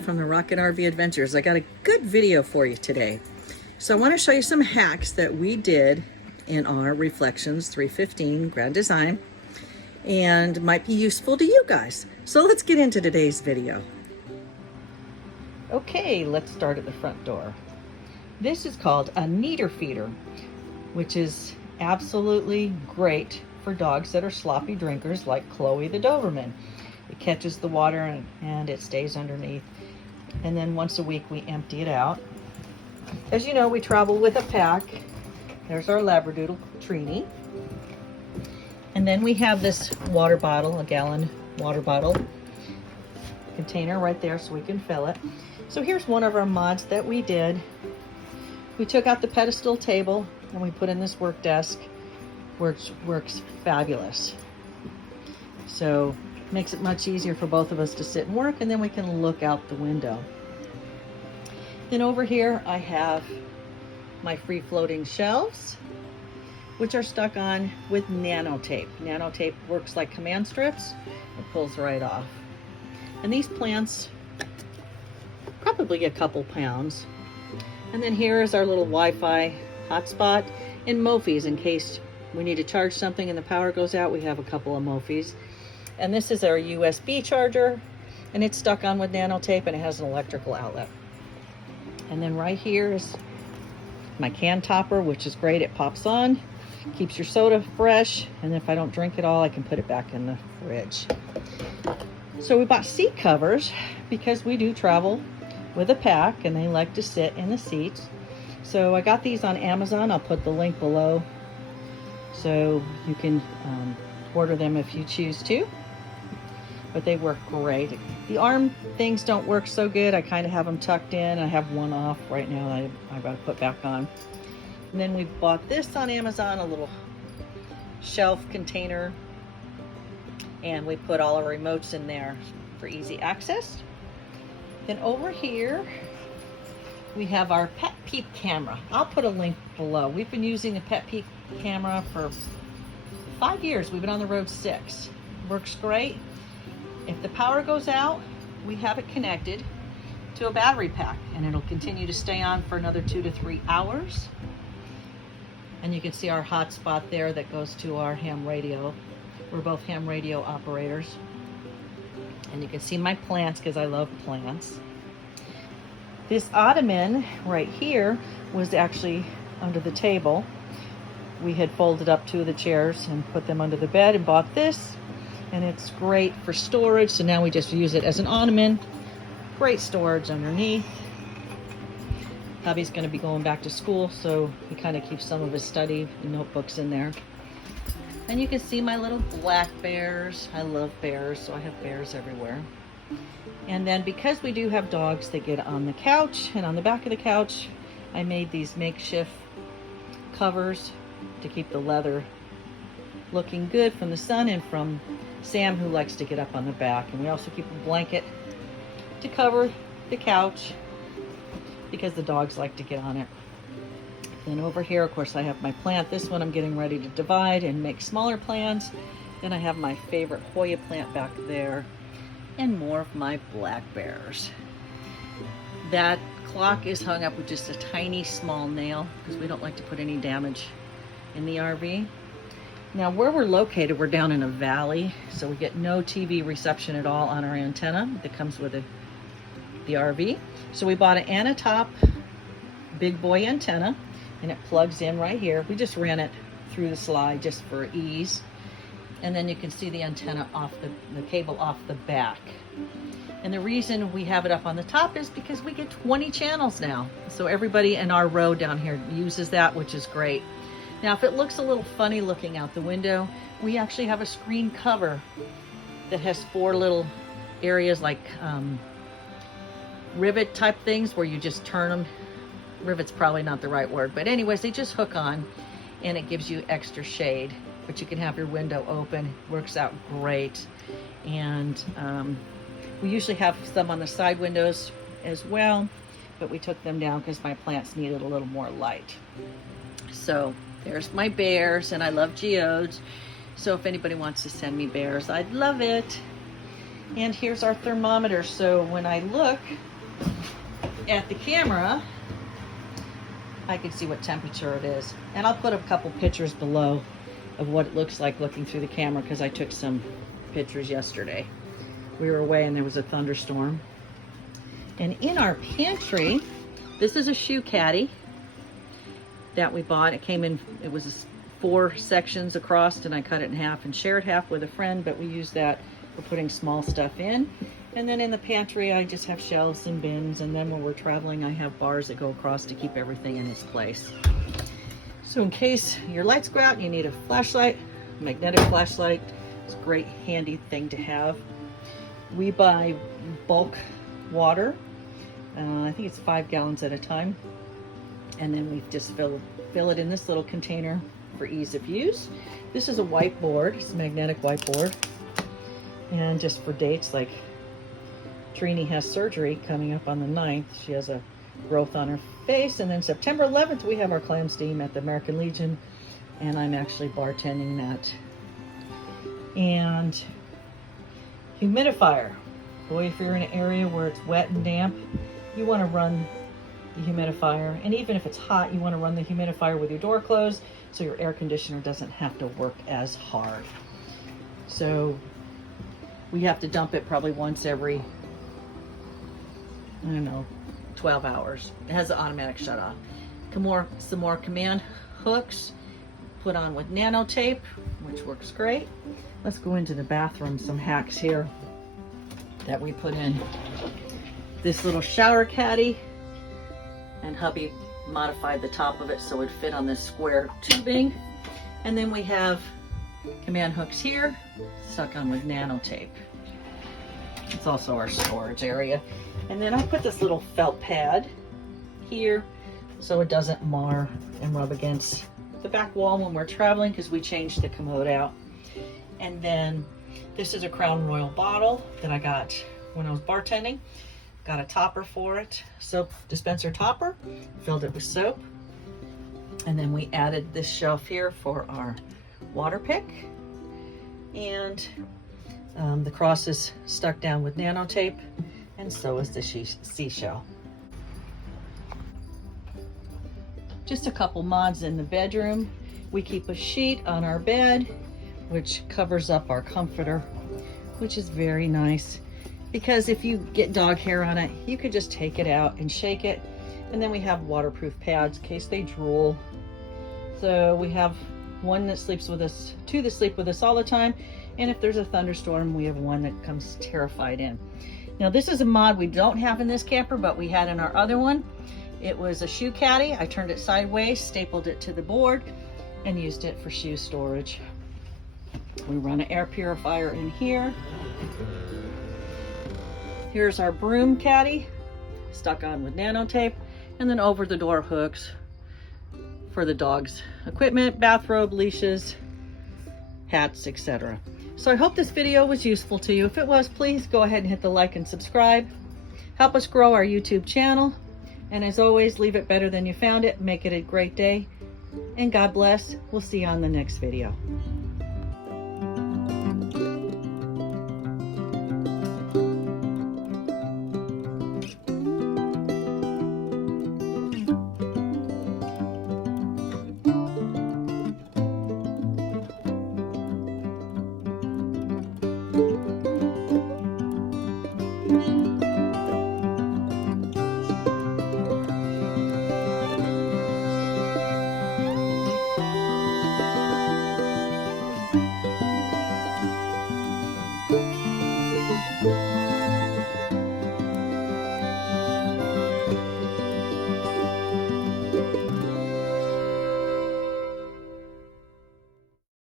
Marianne from the Rocket RV Adventures. I got a good video for you today. So I want to show you some hacks that we did in our Reflections 315 Grand Design and might be useful to you guys. So let's get into today's video. Okay, let's start at the front door. This is called a kneader feeder, which is absolutely great for dogs that are sloppy drinkers like Chloe the Doberman. It catches the water and it stays underneath. And then once a week we empty it out. As you know, we travel with a pack. There's our Labradoodle, Trini. And then we have this water bottle, a gallon water bottle container right there so we can fill it. So here's one of our mods that we did. We took out the pedestal table and we put in this work desk, which works fabulous. So makes it much easier for both of us to sit and work, and then we can look out the window. Then over here I have my free floating shelves, which are stuck on with Nano tape. Nano tape works like command strips. It pulls right off. And these plants probably a couple pounds. And then here is our little Wi-Fi hotspot and Mophies in case we need to charge something and the power goes out. We have a couple of Mophies. And this is our USB charger, and it's stuck on with Nano tape, and it has an electrical outlet. And then right here is my can topper, which is great. It pops on, keeps your soda fresh, and if I don't drink it all, I can put it back in the fridge. So we bought seat covers because we do travel with a pack, and they like to sit in the seats. So I got these on Amazon. I'll put the link below so you can order them if you choose to. But they work great. The arm things don't work so good. I kind of have them tucked in. I have one off right now that I've got to put back on. And then we bought this on Amazon, a little shelf container, and we put all our remotes in there for easy access. Then over here we have our Pet Peep camera. I'll put a link below. We've been using the Pet Peep camera for 5 years. We've been on the road 6. Works great. If the power goes out, we have it connected to a battery pack, and it'll continue to stay on for another 2 to 3 hours. And you can see our hotspot there that goes to our ham radio. We're both ham radio operators. And you can see my plants because I love plants. This Ottoman right here was actually under the table. We had folded up 2 of the chairs and put them under the bed and bought this. And it's great for storage, so now we just use it as an ottoman. Great storage underneath. Hubby's going to be going back to school, so he kind of keeps some of his study notebooks in there. And you can see my little black bears. I love bears, so I have bears everywhere. And then because we do have dogs that get on the couch and on the back of the couch, I made these makeshift covers to keep the leather looking good from the sun and from Sam, who likes to get up on the back. And we also keep a blanket to cover the couch because the dogs like to get on it. Then over here, of course, I have my plant. This one I'm getting ready to divide and make smaller plants. Then I have my favorite Hoya plant back there and more of my black bears. That clock is hung up with just a tiny small nail because we don't like to put any damage in the RV. Now where we're located, we're down in a valley, so we get no TV reception at all on our antenna that comes with the RV. So we bought an Antop big boy antenna, and it plugs in right here. We just ran it through the slide just for ease. And then you can see the antenna off the cable off the back. And the reason we have it up on the top is because we get 20 channels now. So everybody in our row down here uses that, which is great. Now, if it looks a little funny looking out the window, we actually have a screen cover that has 4 little areas like rivet type things where you just turn them. Rivet's probably not the right word, but anyways, they just hook on and it gives you extra shade, but you can have your window open. Works out great. And we usually have some on the side windows as well, but we took them down because my plants needed a little more light. So there's my bears, and I love geodes. So if anybody wants to send me bears, I'd love it. And here's our thermometer. So when I look at the camera, I can see what temperature it is. And I'll put a couple pictures below of what it looks like looking through the camera, because I took some pictures yesterday. We were away and there was a thunderstorm. And in our pantry, this is a shoe caddy that we bought. It came in, it was 4 sections across, and I cut it in half and shared half with a friend, but we use that for putting small stuff in. And then in the pantry, I just have shelves and bins, and then when we're traveling, I have bars that go across to keep everything in its place. So in case your lights go out and you need a flashlight, magnetic flashlight, it's a great handy thing to have. We buy bulk water. I think it's 5 gallons at a time. And then we just fill it in this little container for ease of use. This is a whiteboard. It's a magnetic whiteboard. And just for dates, like Trini has surgery coming up on the 9th. She has a growth on her face. And then September 11th, we have our clam steam at the American Legion. And I'm actually bartending that. And humidifier. Boy, if you're in an area where it's wet and damp, you want to run the humidifier. And even if it's hot, you want to run the humidifier with your door closed so your air conditioner doesn't have to work as hard. So we have to dump it probably once every, I don't know, 12 hours. It has an automatic shut off. Some more command hooks put on with Nano tape, which works great. Let's go into the bathroom. Some hacks here that we put in. This little shower caddy, and hubby modified the top of it so it would fit on this square tubing. And then we have command hooks here, stuck on with Nano tape. It's also our storage area. And then I put this little felt pad here so it doesn't mar and rub against the back wall when we're traveling, because we changed the commode out. And then this is a Crown Royal bottle that I got when I was bartending. Got a topper for it, soap dispenser topper, filled it with soap. And then we added this shelf here for our water pick. And the cross is stuck down with Nano tape, and so is the seashell. Just a couple mods in the bedroom. We keep a sheet on our bed, which covers up our comforter, which is very nice. Because if you get dog hair on it, you could just take it out and shake it. And then we have waterproof pads in case they drool. So we have one that sleeps with us, 2 that sleep with us all the time. And if there's a thunderstorm, we have one that comes terrified in. Now this is a mod we don't have in this camper, but we had in our other one. It was a shoe caddy. I turned it sideways, stapled it to the board, and used it for shoe storage. We run an air purifier in here. Here's our broom caddy, stuck on with Nano tape, and then over the door hooks for the dog's equipment, bathrobe, leashes, hats, etc. So I hope this video was useful to you. If it was, please go ahead and hit the like and subscribe. Help us grow our YouTube channel. And as always, leave it better than you found it. Make it a great day. And God bless. We'll see you on the next video.